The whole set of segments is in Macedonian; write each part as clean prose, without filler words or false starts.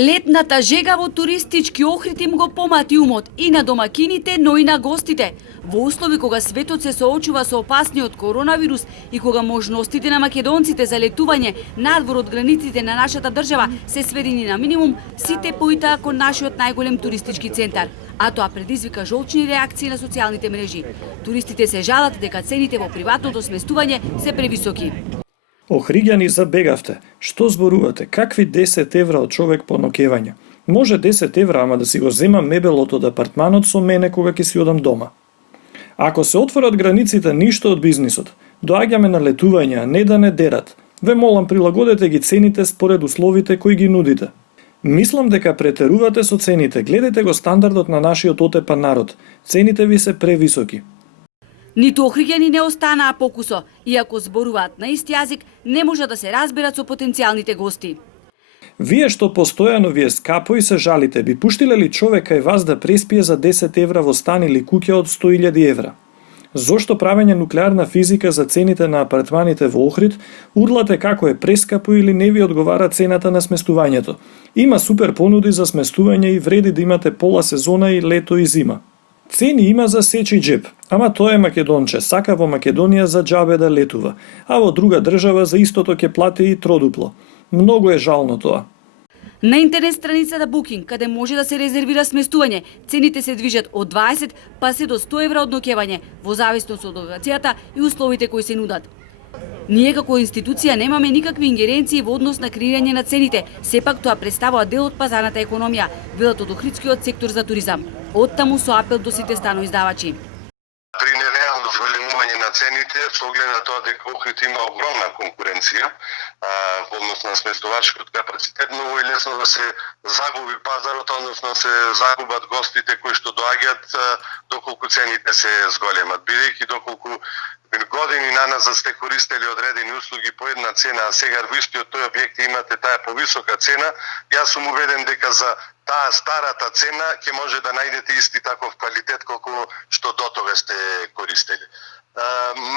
Летната жега во туристички Охрид им го помати умот и на домакините, но и на гостите. Во услови кога светот се соочува со опасниот коронавирус и кога можностите на македонците за летување надвор од границите на нашата држава се сведени на минимум, сите поитаа кон нашиот најголем туристички центар. А тоа предизвика жолчни реакции на социјалните мрежи. Туристите се жалат дека цените во приватното сместување се превисоки. Охриѓани забегавте. Што зборувате? Какви 10 евра од човек по ноќевање? Може 10 евра, ама да си го земам мебелот од апартманот со мене кога ќе си одам дома. Ако се отворат границите, ништо од бизнисот. Доаѓаме на летување, а не да не дерат. Ве молам, прилагодете ги цените според условите кои ги нудите. Мислам дека претерувате со цените. Гледате го стандардот на нашиот отепан народ. Цените ви се превисоки. Ниту охриѓани не останаа покусо, иако зборуваат на ист јазик, не може да се разберат со потенцијалните гости. Вие што постојано ви е скапо и се жалите, би пуштиле ли човек кај вас да преспие за 10 евра во стан или куќа од 100.000 евра? Зошто правење нуклеарна физика за цените на апартманите во Охрид, урлате како е прескапо или не ви одговара цената на сместувањето? Има супер понуди за сместување и вреди да имате пола сезона и лето и зима. Цени има за сечи джеб, ама тоа е македонче, сака во Македонија за џабе да летува, а во друга држава за истото ќе плати и тродупло. Многу е жално тоа. На интернет страницата Booking, каде може да се резервира сместување, цените се движат од 20 па се до 100 евра од ноќевање, во зависност од локацијата и условите кои се нудат. Ние како институција немаме никакви ингеренции во однос на креирање на цените, сепак тоа представува дел од пазарната економија, велат од Охридскиот сектор за туризам. Оттаму со апел до сите станоиздавачи. При нереално зголемување на цените, со оглед на тоа дека Охрид има огромна конкуренција во однос на сместувачкиот капацитет, многу е лесно да се загуби пазарот, односно се загубат гостите кои што доаѓаат доколку цените се зголемат, бидејќи доколку години наназад сте користели одредени услуги по една цена, а сега во истиот тој објект имате таа повисока цена, јас сум убеден дека за таа старата цена ќе може да најдете исти таков квалитет колку што дотога сте користели.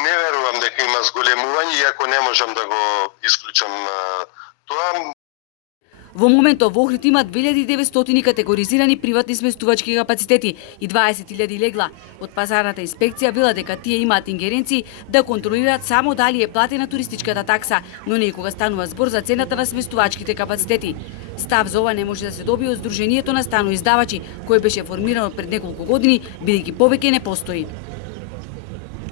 Не верувам дека има зголемување, иако не можам да го исклучам тоа. Во моментов во Охрид има 2900 категоризирани приватни сместувачки капацитети и 20.000 легла. Од пазарната инспекција вела дека тие имаат ингеренции да контролираат само дали е платена туристичката такса, но не и кога станува збор за цената на сместувачките капацитети. Став за ова не може да се добие од Сдруженијето на станоиздавачи, кој беше формирано пред неколку години, бидејќи повеќе не постои.